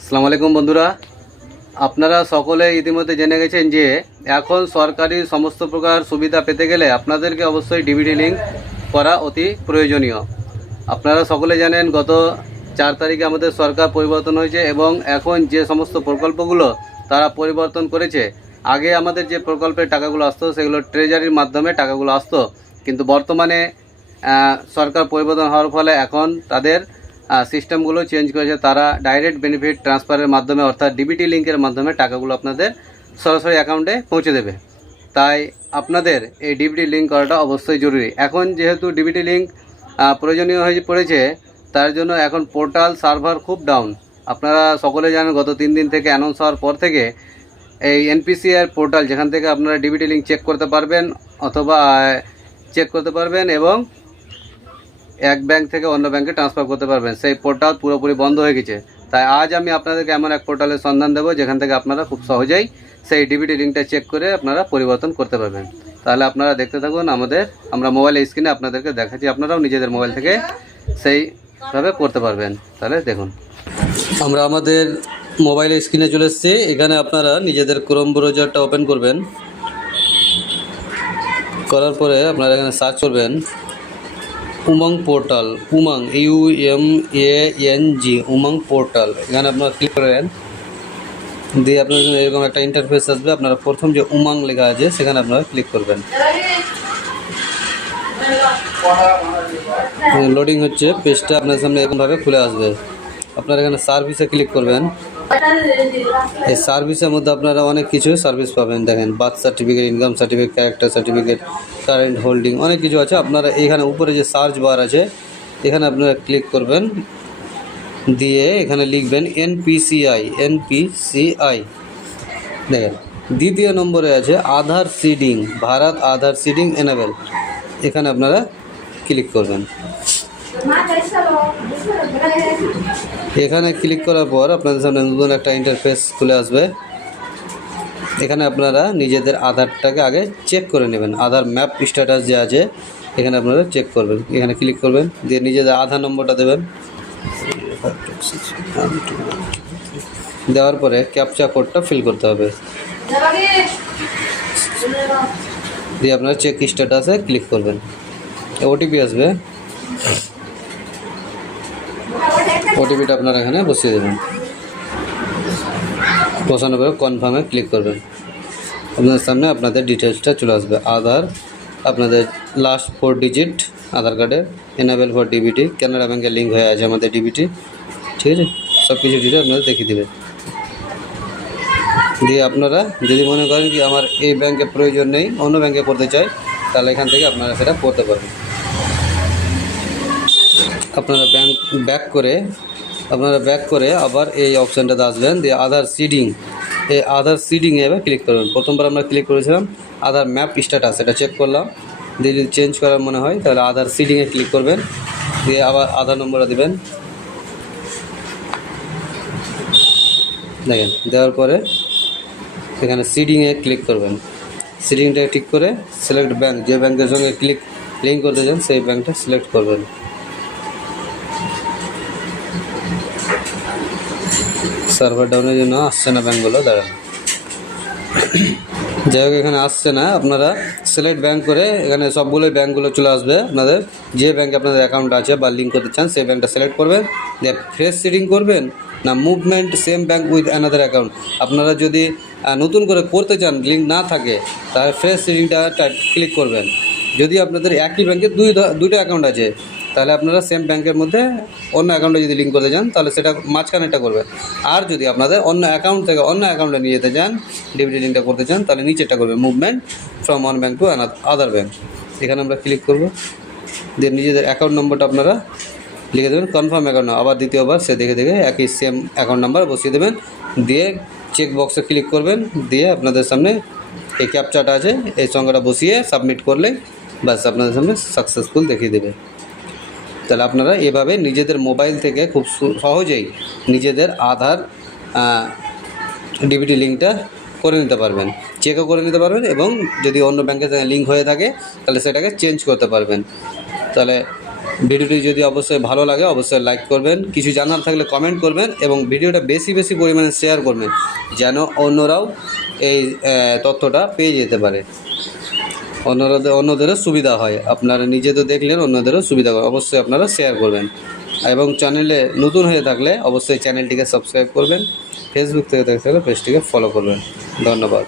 আসসালামু আলাইকুম বন্ধুরা, আপনারা সকলে ইতিমধ্যে জেনে গেছেন যে এখন সরকারি সমস্ত প্রকার সুবিধা পেতে গেলে আপনাদেরকে অবশ্যই ডিবিটি লিঙ্ক করা অতি প্রয়োজনীয়। আপনারা সকলে জানেন গত 4 তারিখে আমাদের সরকার পরিবর্তন হয়েছে এবং এখন যে সমস্ত প্রকল্পগুলো তারা পরিবর্তন করেছে। আগে আমাদের যে প্রকল্পের টাকাগুলো আসতো সেগুলো ট্রেজারির মাধ্যমে টাকাগুলো আসতো, কিন্তু বর্তমানে সরকার পরিবর্তন হওয়ার ফলে এখন তাদের সিস্টেমগুলো চেঞ্জ করেছে। তারা ডাইরেক্ট বেনিফিট ট্রান্সফারের মাধ্যমে অর্থাৎ ডিবিটি লিঙ্কের মাধ্যমে টাকাগুলো আপনাদের সরাসরি অ্যাকাউন্টে পৌঁছে দেবে। তাই আপনাদের এই ডিবিটি লিঙ্ক করাটা অবশ্যই জরুরি। এখন যেহেতু ডিবিটি লিঙ্ক প্রয়োজনীয় হয়ে পড়েছে, তার জন্য এখন পোর্টাল সার্ভার খুব ডাউন। আপনারা সকলে জানেন গত 3 দিন থেকে অ্যানাউন্স হওয়ার পর থেকে এই এনপিসিআর পোর্টাল, যেখান থেকে আপনারা ডিবিটি লিঙ্ক চেক করতে পারবেন অথবা চেক করতে পারবেন এবং এক ব্যাংক থেকে অন্য ব্যাংকে ট্রান্সফার করতে পারবেন, সেই পোর্টাল পুরোপুরি বন্ধ হয়ে গেছে। তাই আজ আমি আপনাদেরকে এমন এক পোর্টালের সন্ধান দেবো যেখান থেকে আপনারা খুব সহজেই সেই ডিবিটি লিঙ্কটা চেক করে আপনারা পরিবর্তন করতে পারবেন। তাহলে আপনারা দেখতে থাকুন, আমরা মোবাইলের স্ক্রিনে আপনাদেরকে দেখাচ্ছি, আপনারাও নিজেদের মোবাইল থেকে সেইভাবে করতে পারবেন। তাহলে দেখুন, আমরা আমাদের মোবাইলের স্ক্রিনে চলে এসেছি। এখানে আপনারা নিজেদের ক্রোম ব্রাউজারটা ওপেন করবেন। করার পরে আপনারা এখানে সার্চ করবেন Umang portal, Umang UMANG Umang portal. এখানে আপনারা ক্লিক করেন, দিয়ে আপনার এরকম একটা ইন্টারফেস আসবে। আপনারা প্রথম যে উমং লেখা আছে সেখানে আপনারা ক্লিক করবেন। লোডিং হচ্ছে, পেজটা আপনার সামনে এরকমভাবে খুলে আসবে। আপনারা এখানে সার্ভিসে ক্লিক করবেন। এই সার্ভিসের মধ্যে আপনারা অনেক কিছু সার্ভিস পাবেন। দেখেন, birth certificate, income certificate, character certificate, current holding, অনেক কিছু আছে। আপনারা এখানে উপরে যে সার্চ বার আছে এখানে আপনারা ক্লিক করবেন, দিয়ে এখানে লিখবেন NPCI। দেখেন, দ্বিতীয় নম্বরে আছে আধার সিডিং, ভারত আধার সিডিং এনেবল। এখানে আপনারা ক্লিক করবেন। এখানে ক্লিক করার পর আপনাদের সামনে নতুন একটা ইন্টারফেস খুলে আসবে। এখানে আপনারা নিজেদের আধারটাকে আগে চেক করে নেবেন। আধার ম্যাপ স্ট্যাটাস যে আছে এখানে আপনারা চেক করবেন। এখানে ক্লিক করবেন, দিয়ে নিজেদের আধার নম্বরটা দেবেন। দেওয়ার পরে ক্যাপচা কোডটা ফিল করতে হবে, দিয়ে আপনারা চেক স্ট্যাটাসে ক্লিক করবেন। ওটিপি আসবে, ওটিপিটা আপনারা এখানে বসিয়ে দেবেন। বসানোর পরে কনফার্মে ক্লিক করবেন। আপনাদের সামনে আপনাদের ডিটেলসটা চলে আসবে। আধার, আপনাদের লাস্ট 4 ডিজিট আধার কার্ডের, এনেবল ফর ডিবিটি, কানাড়া ব্যাংকের লিঙ্ক হয়ে আছে আমাদের ডিবিটি, ঠিক আছে। সব কিছু ডিটেল আপনাদের দেখিয়ে দেবে। দিয়ে আপনারা যদি মনে করেন কি আমার এই ব্যাংকে প্রয়োজন নেই, অন্য ব্যাংকে করতে চাই, তাহলে এখান থেকে আপনারা সেটা করতে পারবেন। আপনারা ব্যাক করে আবার এই অপশানটাতে আসবেন, দিয়ে আধার সিডিং, এই আধার সিডিংয়ে এবার ক্লিক করবেন। প্রথমবার আমরা ক্লিক করেছিলাম আধার ম্যাপ স্ট্যাটাস, এটা চেক করলাম। দিয়ে যদি চেঞ্জ করার মনে হয় তাহলে আধার সিডিংয়ে ক্লিক করবেন, দিয়ে আবার আধার নম্বরটা দেবেন। দেখেন, দেওয়ার পরে এখানে সিডিংয়ে ক্লিক করবেন। সিডিংটা ঠিক করে সিলেক্ট ব্যাংক, যে ব্যাংকের সঙ্গে লিঙ্ক করতে চান সেই ব্যাংকটা সিলেক্ট করবেন। সার্ভার ডাউনের জন্য আসছে না ব্যাঙ্কগুলো, দাঁড়ান। যাই হোক, এখানে আসছে না, আপনারা সিলেক্ট ব্যাঙ্ক করে এখানে সবগুলোই ব্যাঙ্কগুলো চলে আসবে। আপনাদের যে ব্যাঙ্কে আপনাদের অ্যাকাউন্ট আছে বা লিঙ্ক করতে চান সেই ব্যাঙ্কটা সিলেক্ট করবেন। দিয়ে ফ্রেশ সিডিং করবেন না movement same bank with another account. আপনারা যদি নতুন করে করতে চান, লিঙ্ক না থাকে, তাহলে ফ্রেশ সিডিংটা ক্লিক করবেন। যদি আপনাদের একই ব্যাঙ্কে দুইটা অ্যাকাউন্ট আছে, তাহলে আপনারা সেম ব্যাংকের মধ্যে অন্য অ্যাকাউন্টে যদি লিঙ্ক করতে চান তাহলে সেটা মাঝখানেটা করবেন। আর যদি আপনাদের অন্য অ্যাকাউন্ট থেকে অন্য অ্যাকাউন্টে নিয়ে যেতে চান, ডিবিটি লিঙ্কটা করতে চান, তাহলে নিচেটা করবে movement from one bank to other bank. এখানে আমরা ক্লিক করব, দিয়ে নিজেদের অ্যাকাউন্ট নম্বরটা আপনারা লিখে দেবেন। কনফার্ম অ্যাকাউন্ট, আবার দ্বিতীয়বার সে দেখে একই সেম অ্যাকাউন্ট নাম্বার বসিয়ে দেবেন। দিয়ে চেক বক্সে ক্লিক করবেন, দিয়ে আপনাদের সামনে এই ক্যাপচাটা আছে এই সংখ্যাটা বসিয়ে সাবমিট করলে ব্যাস আপনাদের সামনে সাকসেসফুল দেখিয়ে দেবে। তাহলে আপনারা এভাবে নিজেদের মোবাইল থেকে খুব সহজেই নিজেদের আধার ডিবিটি লিঙ্কটা করে নিতে পারবেন, চেকও করে নিতে পারবেন, এবং যদি অন্য ব্যাংকের লিঙ্ক হয়ে থাকে তাহলে সেটাকে চেঞ্জ করতে পারবেন। তাহলে ভিডিওটি যদি অবশ্যই ভালো লাগে অবশ্যই লাইক করবেন, কিছু জানার থাকলে কমেন্ট করবেন এবং ভিডিওটা বেশি বেশি পরিমাণে শেয়ার করবেন যেন অন্যরাও এই তথ্যটা পেয়ে যেতে পারে, অন্যদেরও সুবিধা হয়। আপনারা নিজে তো দেখলেন, অন্যদেরও সুবিধা হয়, অবশ্যই আপনারা শেয়ার করবেন। এবং চ্যানেলে নতুন হয়ে থাকলে অবশ্যই চ্যানেলটিকে সাবস্ক্রাইব করবেন, ফেসবুক থেকে দেখতে থাকলে পেজটিকে ফলো করবেন। ধন্যবাদ।